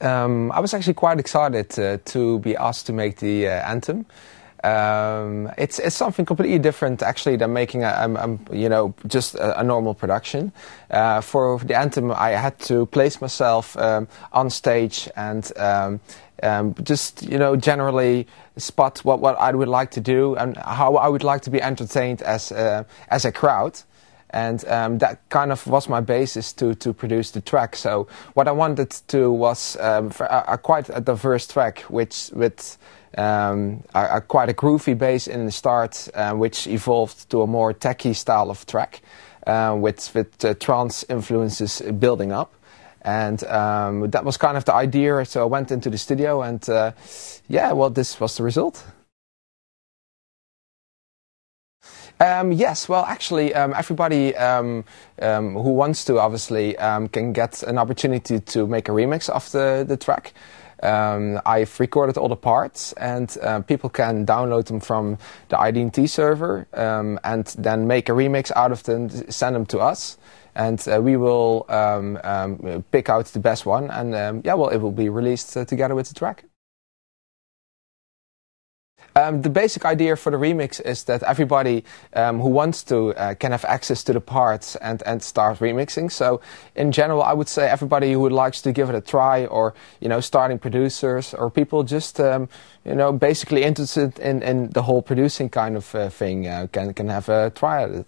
I was actually quite excited to be asked to make the anthem. It's something completely different actually than making just a normal production. For the anthem, I had to place myself on stage and just generally spot what I would like to do and how I would like to be entertained as a crowd. And that kind of was my basis to produce the track. So what I wanted to was quite a diverse track, with quite a groovy bass in the start, which evolved to a more techy style of track, with trance influences building up. And that was kind of the idea. So I went into the studio, and this was the result. Yes, well, actually, everybody who wants to, obviously, can get an opportunity to make a remix of the track. I've recorded all the parts, and people can download them from the ID&T server, and then make a remix out of them, send them to us, and we will pick out the best one, and it will be released together with the track. The basic idea for the remix is that everybody who wants to can have access to the parts and start remixing. So in general, I would say everybody who likes to give it a try, or starting producers, or people just basically interested in the whole producing kind of thing can have a try at it.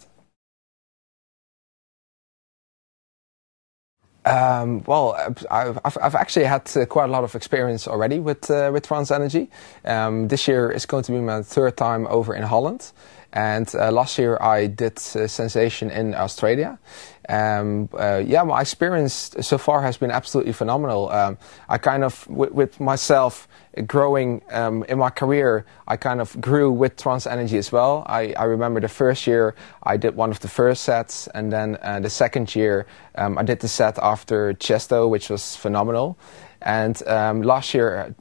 Well, I've actually had quite a lot of experience already with Trance Energy. This year is going to be my third time over in Holland, and last year I did Sensation in Australia. My experience so far has been absolutely phenomenal. I kind of, with myself growing in my career, I kind of grew with Trance Energy as well. I remember the first year I did one of the first sets, and then the second year I did the set after Chesto, which was phenomenal. And last year,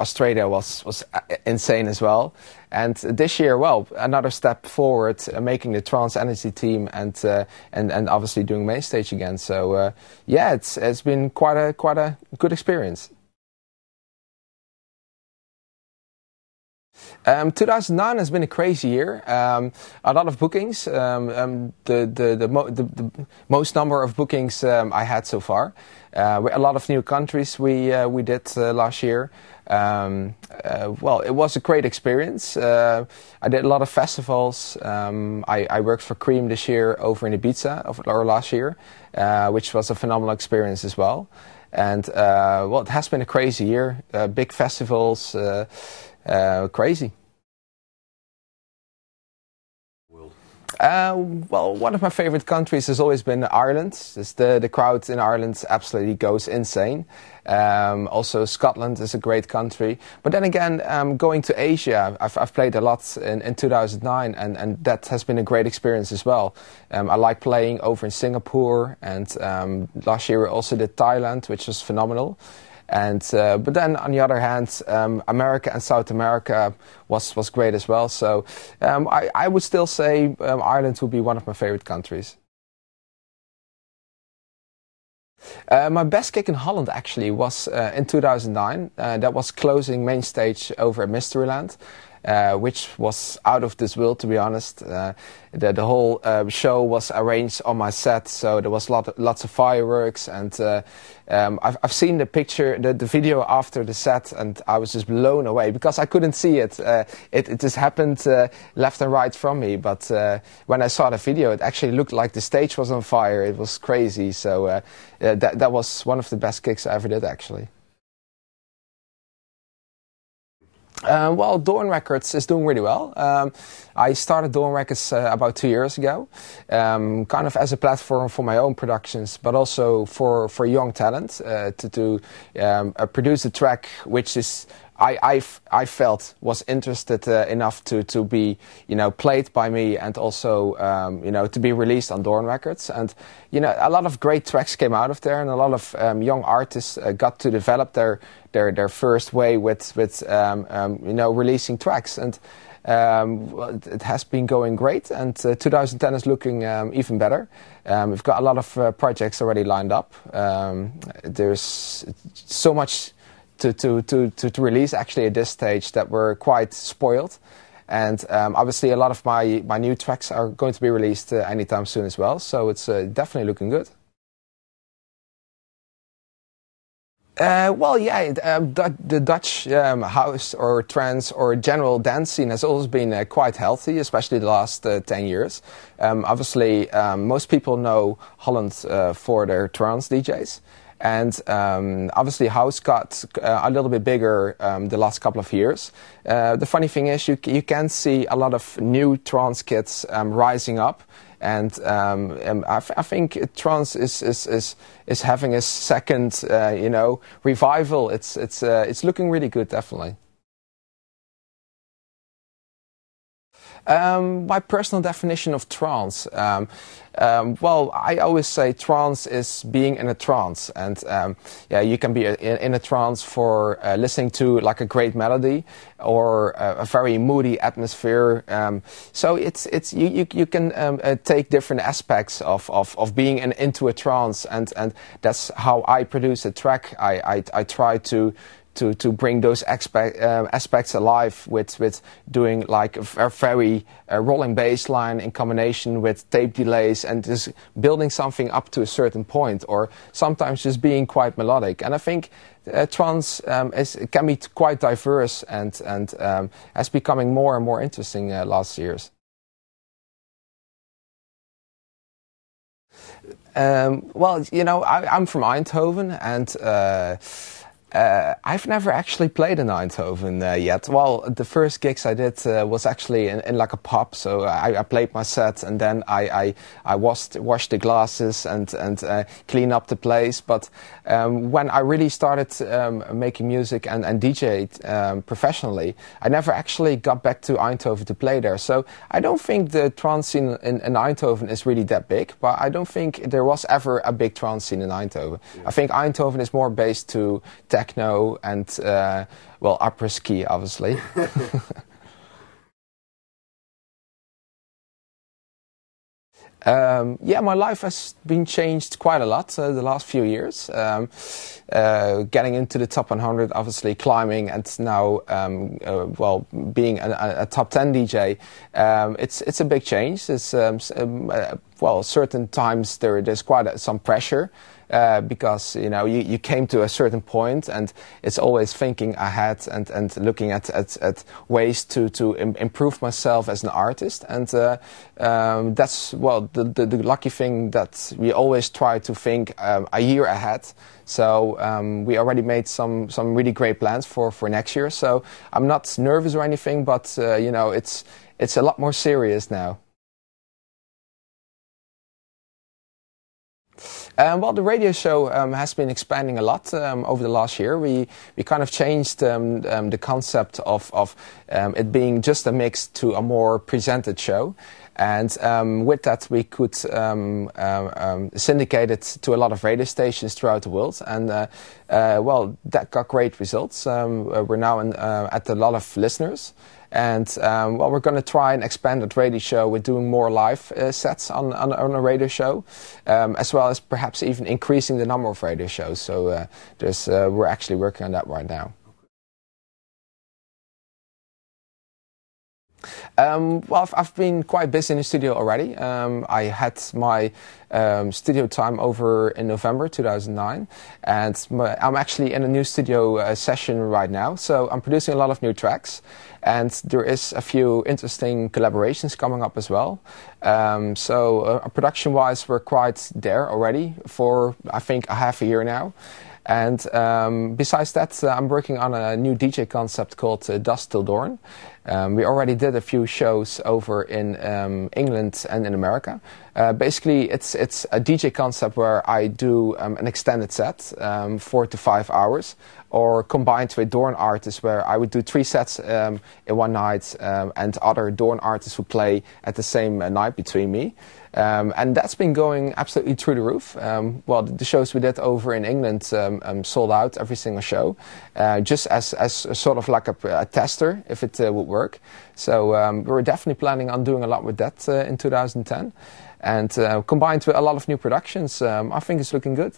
Australia was insane as well. And this year, another step forward, making the Trance Energy team and obviously doing main stage again. So it's been quite a good experience. 2009 has been a crazy year. A lot of bookings. The most number of bookings I had so far. A lot of new countries we did last year. It was a great experience. I did a lot of festivals. I worked for Cream this year over in Ibiza, or last year, which was a phenomenal experience as well. And it has been a crazy year. Big festivals, crazy. One of my favorite countries has always been Ireland. The crowd in Ireland absolutely goes insane. Also, Scotland is a great country. But then again, going to Asia, I've played a lot in 2009, and that has been a great experience as well. I like playing over in Singapore, and last year we also did Thailand, which was phenomenal. And but then on the other hand, America and South America was great as well. So I would still say Ireland would be one of my favorite countries. My best gig in Holland actually was in 2009. That was closing main stage over at Mysteryland, which was out of this world, to be honest. The whole show was arranged on my set, so there was lots of fireworks, and I've seen the picture, the video after the set, and I was just blown away because I couldn't see it. It just happened left and right from me, but when I saw the video, it actually looked like the stage was on fire. It was crazy, so that was one of the best gigs I ever did, actually. Doorn Records is doing really well. I started Doorn Records about 2 years ago, kind of as a platform for my own productions, but also for young talent to produce a track which is I felt was interested enough to be played by me, and also to be released on Doorn Records. And a lot of great tracks came out of there, and a lot of young artists got to develop their first way with releasing tracks. And Well, it has been going great, and 2010 is looking even better. We've got a lot of projects already lined up. There's so much to release actually at this stage that we're quite spoiled. And obviously a lot of my new tracks are going to be released anytime soon as well. So it's definitely looking good. Well, yeah, the Dutch house or trance or general dance scene has always been quite healthy, especially the last 10 years. Obviously, most people know Holland for their trance DJs. And obviously, house got a little bit bigger the last couple of years. The funny thing is, you can see a lot of new trance kids rising up. And I think trance is having a second, revival. It's looking really good, definitely. My personal definition of trance. Well, I always say trance is being in a trance, and yeah, you can be in a trance for listening to like a great melody or a very moody atmosphere. So you can take different aspects of being into a trance, and that's how I produce a track. I try to bring those aspects alive with doing like a very rolling bass line in combination with tape delays and just building something up to a certain point, or sometimes just being quite melodic. And I think trance can be quite diverse and has becoming more and more interesting last years. Well, I'm from Eindhoven, and I've never actually played in Eindhoven yet. Well, the first gigs I did was actually in like a pub. So I played my set, and then I washed the glasses and clean up the place. But when I really started making music and DJed professionally, I never actually got back to Eindhoven to play there. So I don't think the trance scene in Eindhoven is really that big. But I don't think there was ever a big trance scene in Eindhoven. Yeah. I think Eindhoven is more based to techno and well, upper ski, obviously. Yeah, my life has been changed quite a lot the last few years. Getting into the top 100, obviously climbing, and now, well, being a top 10 DJ, it's a big change. It's well, certain times there's quite some pressure. Because you came to a certain point, and it's always thinking ahead and looking at ways to improve myself as an artist, and that's well the lucky thing that we always try to think a year ahead. So we already made some really great plans for next year. So I'm not nervous or anything, but it's a lot more serious now. Well, the radio show has been expanding a lot over the last year. We kind of changed the concept of it being just a mix to a more presented show. And with that, we could syndicate it to a lot of radio stations throughout the world. And, well, that got great results. We're now at a lot of listeners. And well, we're going to try and expand that radio show with doing more live sets on a radio show, as well as perhaps even increasing the number of radio shows. So we're actually working on that right now. Well, I've been quite busy in the studio already. I had my studio time over in November 2009, and I'm actually in a new studio session right now. So I'm producing a lot of new tracks, and there is a few interesting collaborations coming up as well. So production-wise, we're quite there already for, I think, a half a year now. And besides that, I'm working on a new DJ concept called Dust Till Doorn. We already did a few shows over in England and in America. Basically, it's a DJ concept where I do an extended set, 4 to 5 hours, or combined with Doorn artists where I would do 3 sets in one night, and other Doorn artists who play at the same night between me. And that's been going absolutely through the roof. Well, the shows we did over in England sold out every single show, just as sort of like a tester, if it would work. So we're definitely planning on doing a lot with that in 2010. And combined with a lot of new productions, I think it's looking good.